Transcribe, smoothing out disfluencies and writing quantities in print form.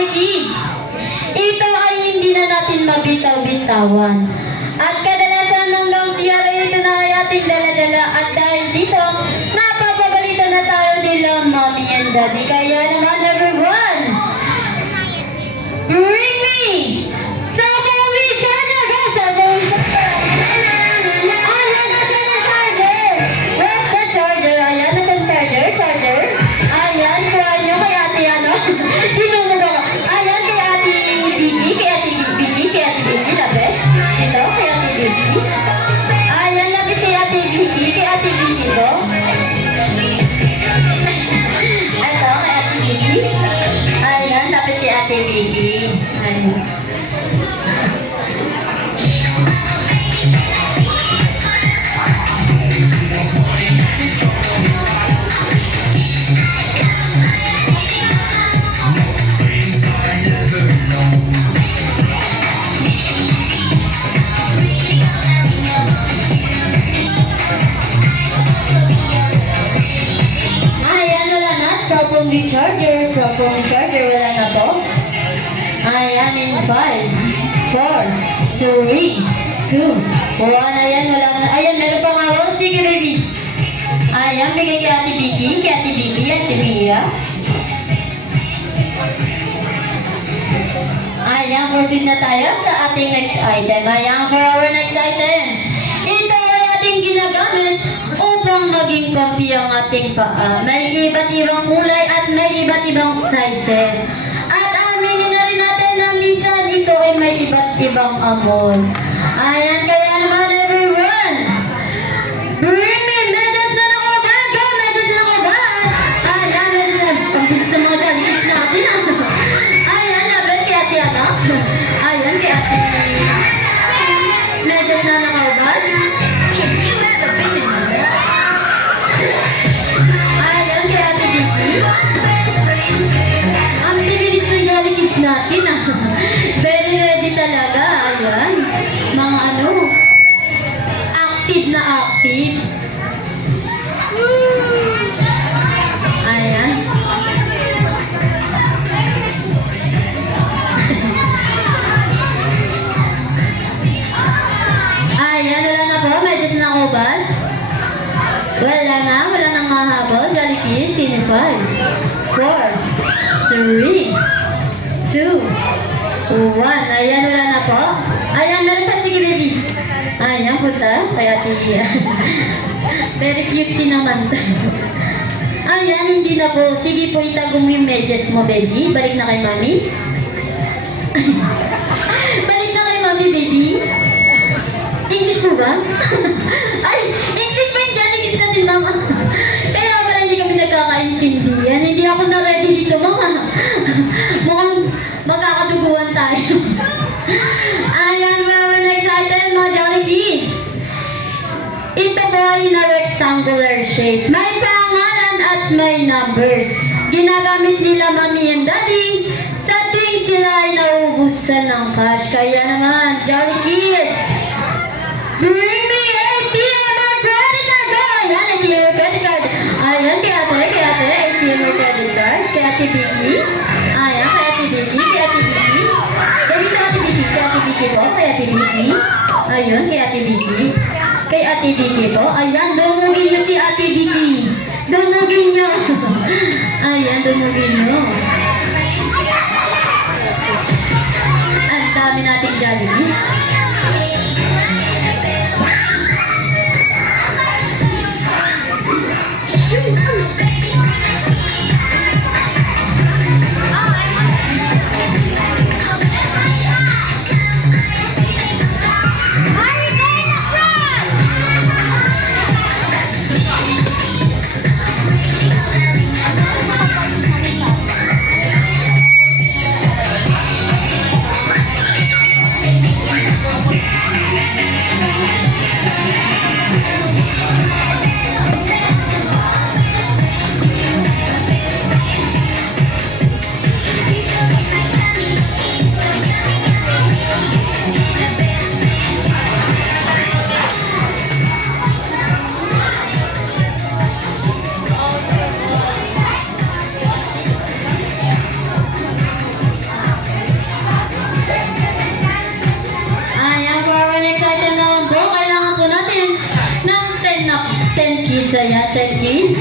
Jolly Kids. Ito ay hindi na natin mabitaw-bitawan. At kadalasan hanggang siyara ito na ay ating dala-dala. At dahil dito, napapagalitan na tayo nila Mommy and Daddy. Kaya naman everyone, bring me Sabongi Charger! Go Sabongi Charger! Ayan, nasa yung charger! Where's the charger? Ayan, nasa yung charger? Charger? Ayan, kuha nyo kay ate ano? Tinumog ako. Ayan, kay ate Vicky, kay ate Vicky, kay ate Vicky, lapit. Dito, kay ate Vicky. Ayan, lapit kay ate Vicky, kay ate Vicky ko. Ito, kay ate Vicky. Ayan, lapit kay ate Vicky. Ayan. Cellphone charger, wala na to. Ayan, in 5, 4, 3, 2, 1, ayan, wala na. Ayan, meron pa nga. Oh, sige, baby. Ayan, bigay kay ate Vicky, ate Mia. Ayan, proceed na tayo sa ating next item. Ayan, for our next item. Ito ay ating ginagamit upang maging comfy ang ating paa. May iba't ibang kulay at may iba't ibang sizes. At aminin na rin natin na minsan ito ay may iba't ibang amoy. Ayan, kaya naman everyone, bring me medyas na nakubad! Go, medyas na nakubad! Ayan, medyas na. Ang bilis sa mga galikits natin. Ayan, labit kay ate ano? Ayan, kay ate medyas na nakubad. Ayan, kay ate Vicky. Ang bibilis ng Jolly Kids natin ah. Very ready talaga. Ayan. Mga ano, active na active. Ayan. Ayan, wala na po. Medyo sinakubad. Wala nang mahabol. Jolly Kids in 5, 4, 3, 2, 1. Ayan, wala na po. Ayan, meron pa. Sige, baby. Ayan, punta. Kaya tiya. Very cutesy naman. Ayan, hindi na po. Sige po, itago mo yung medyas mo, baby. Balik na kay Mami. Balik na kay Mami, baby. English po ba? Ay, English pa yung Jolly Kids natin, mama. Kaya pala hindi kami nagkakaintindihan. Hindi ako na-ready dito, mama. Mukhang magkakaduguan tayo. Ayan, our next item, mga Jolly Kids. Ito po ay na rectangular shape. May pangalan at may numbers. Ginagamit nila Mommy and Daddy sa tuwing sila ay nauubusan ng cash. Kaya naman, Jolly Kids, bring me ATM or credit card! Go! Ayan, ATM or credit card. Ayan, kay ate, ATM or credit card. Kay ate Vicky. Ayan, kay ate Vicky, Baby to ate Vicky, kay ate Vicky po, kay ate Vicky. Ayun, kay ate Vicky. Kay ate Vicky po. Ayan, dumugin nyo si ate Vicky. Dumugin nyo. Ayan, dumugin nyo. Ang dami nating Jollibee. na 10 kids, ayan, 10 kids.